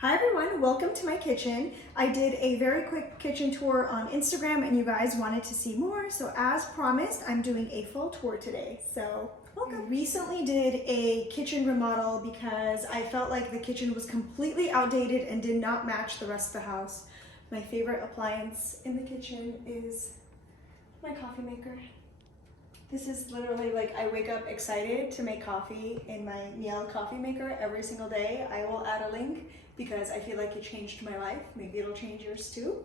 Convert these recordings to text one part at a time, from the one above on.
Hi everyone, welcome to my kitchen. I did a very quick kitchen tour on Instagram and you guys wanted to see more, so as promised, I'm doing a full tour today, so welcome. I recently did a kitchen remodel because I felt like the kitchen was completely outdated and did not match the rest of the house. My favorite appliance in the kitchen is my coffee maker. This is literally like I wake up excited to make coffee in my Miele coffee maker every single day. I will add a link because I feel like it changed my life. Maybe it'll change yours too.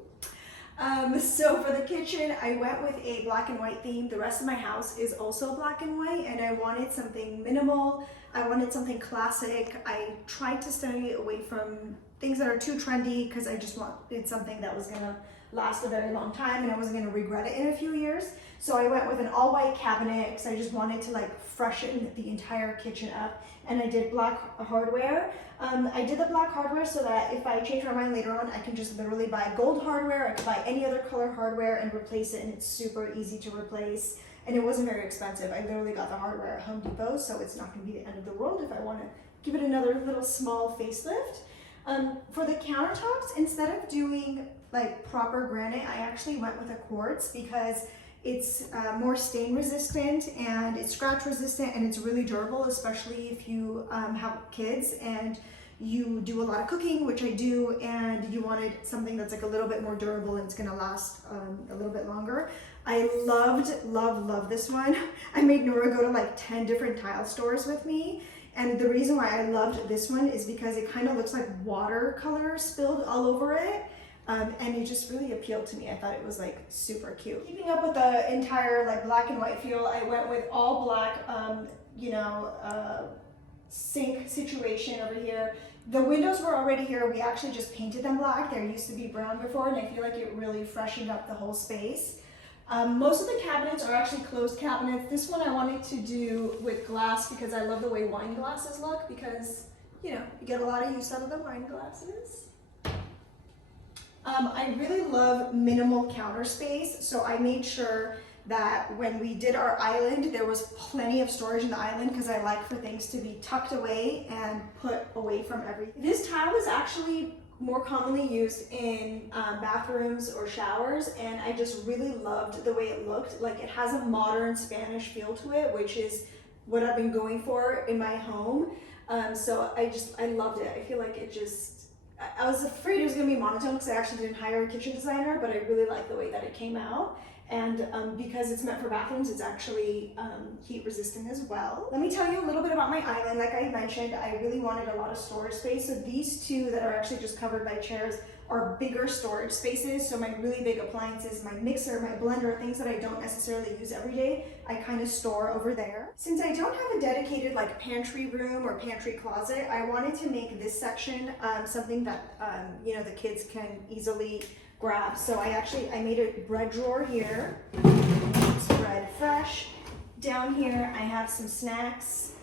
So for the kitchen, I went with a black and white theme. The rest of my house is also black and white and I wanted something minimal. I wanted something classic. I tried to stay away from things that are too trendy because I just wanted something that was gonna last a very long time and I wasn't gonna regret it in a few years. So I went with an all white cabinet because I just wanted to like freshen the entire kitchen up, and I did black hardware. I did the black hardware so that if I change my mind later on, I can just literally buy gold hardware. I could buy any other color hardware and replace it, and it's super easy to replace. And it wasn't very expensive. I literally got the hardware at Home Depot, so it's not gonna be the end of the world if I wanna give it another little small facelift. For the countertops, instead of doing like proper granite, I actually went with a quartz because it's more stain resistant and it's scratch resistant and it's really durable, especially if you have kids and you do a lot of cooking, which I do, and you wanted something that's like a little bit more durable and it's gonna last a little bit longer. I love this one. I made Nora go to like 10 different tile stores with me. And the reason why I loved this one is because it kind of looks like watercolor spilled all over it. And it just really appealed to me. I thought it was like super cute. Keeping up with the entire like black and white feel, I went with all black, sink situation over here. The windows were already here. We actually just painted them black. They used to be brown before, and I feel like it really freshened up the whole space. Most of the cabinets are actually closed cabinets. This one I wanted to do with glass because I love the way wine glasses look, because you know, you get a lot of use out of the wine glasses. I really love minimal counter space, so I made sure that when we did our island, there was plenty of storage in the island because I like for things to be tucked away and put away from everything. This tile is actually more commonly used in bathrooms or showers, and I just really loved the way it looked. Like, it has a modern Spanish feel to it, which is what I've been going for in my home. So I loved it. I feel like it just, I was afraid it was going to be monotone because I actually didn't hire a kitchen designer, but I really like the way that it came out. And because it's meant for bathrooms, it's actually heat resistant as well. Let me tell you a little bit about my island. Like I mentioned, I really wanted a lot of storage space. So these two that are actually just covered by chairs are bigger storage spaces. So my really big appliances, my mixer, my blender, things that I don't necessarily use every day, I kind of store over there. Since I don't have a dedicated like pantry room or pantry closet, I wanted to make this section something that the kids can easily grab. So I made a bread drawer here. It's bread fresh. Down here I have some snacks,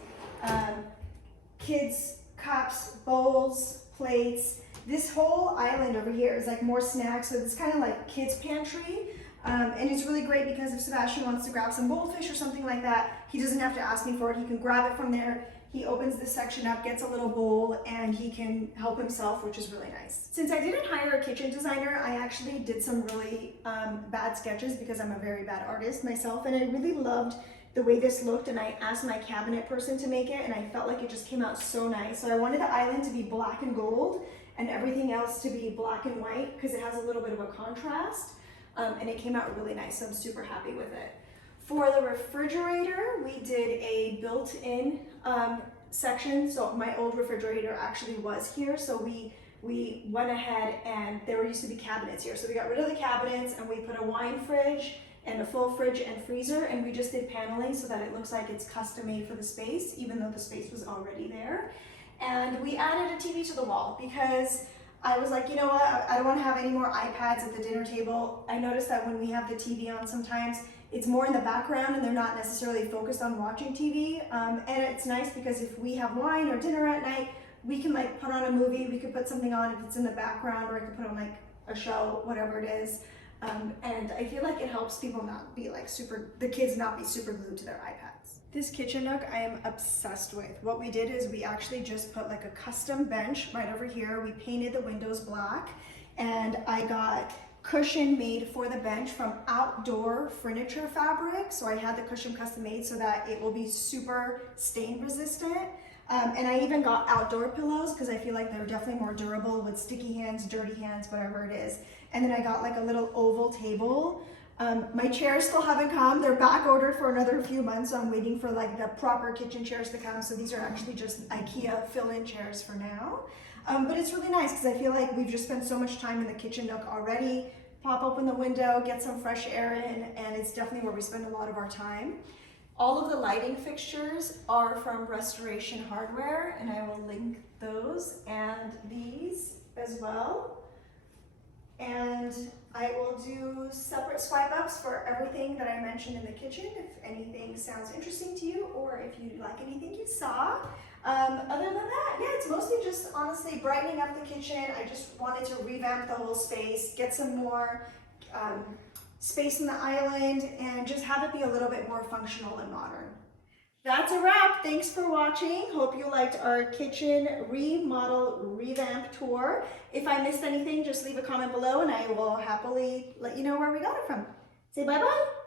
kids cups, bowls, plates. This whole island over here is like more snacks, so it's kind of like kids pantry. And it's really great because if Sebastian wants to grab some goldfish or something like that, he doesn't have to ask me for it. He can grab it from there. He opens this section up, gets a little bowl, and he can help himself, which is really nice. Since I didn't hire a kitchen designer, I actually did some really bad sketches because I'm a very bad artist myself, and I really loved the way this looked, and I asked my cabinet person to make it, and I felt like it just came out so nice. So I wanted the island to be black and gold, and everything else to be black and white because it has a little bit of a contrast, and it came out really nice, so I'm super happy with it. For the refrigerator, we did a built-in section. So my old refrigerator actually was here. So we went ahead and there used to be cabinets here. So we got rid of the cabinets and we put a wine fridge and a full fridge and freezer, and we just did paneling so that it looks like it's custom made for the space, even though the space was already there. And we added a TV to the wall because I was like, you know what, I don't want to have any more iPads at the dinner table. I noticed that when we have the TV on sometimes, it's more in the background and they're not necessarily focused on watching TV. And it's nice because if we have wine or dinner at night, we can like put on a movie, we could put something on if it's in the background, or I could put on like a show, whatever it is. And I feel like it helps people not be like the kids not be super glued to their iPads. This kitchen nook I am obsessed with. What we did is we actually just put like a custom bench right over here. We painted the windows black, and I got cushion made for the bench from outdoor furniture fabric. So I had the cushion custom made so that it will be super stain resistant. And I even got outdoor pillows because I feel like they're definitely more durable with sticky hands, dirty hands, whatever it is. And then I got like a little oval table. My chairs still haven't come. They're back ordered for another few months, so I'm waiting for like the proper kitchen chairs to come. So these are actually just IKEA fill-in chairs for now. But it's really nice because I feel like we've just spent so much time in the kitchen nook already. Pop open the window, get some fresh air in, and it's definitely where we spend a lot of our time. All of the lighting fixtures are from Restoration Hardware, and I will link those and these as well. And I will do separate swipe ups for everything that I mentioned in the kitchen if anything sounds interesting to you or if you like anything you saw. Other than that, yeah, it's mostly just honestly brightening up the kitchen. I just wanted to revamp the whole space, get some more space in the island, and just have it be a little bit more functional and modern. That's a wrap. Thanks for watching. Hope you liked our kitchen remodel revamp tour. If I missed anything, just leave a comment below and I will happily let you know where we got it from. Say bye-bye.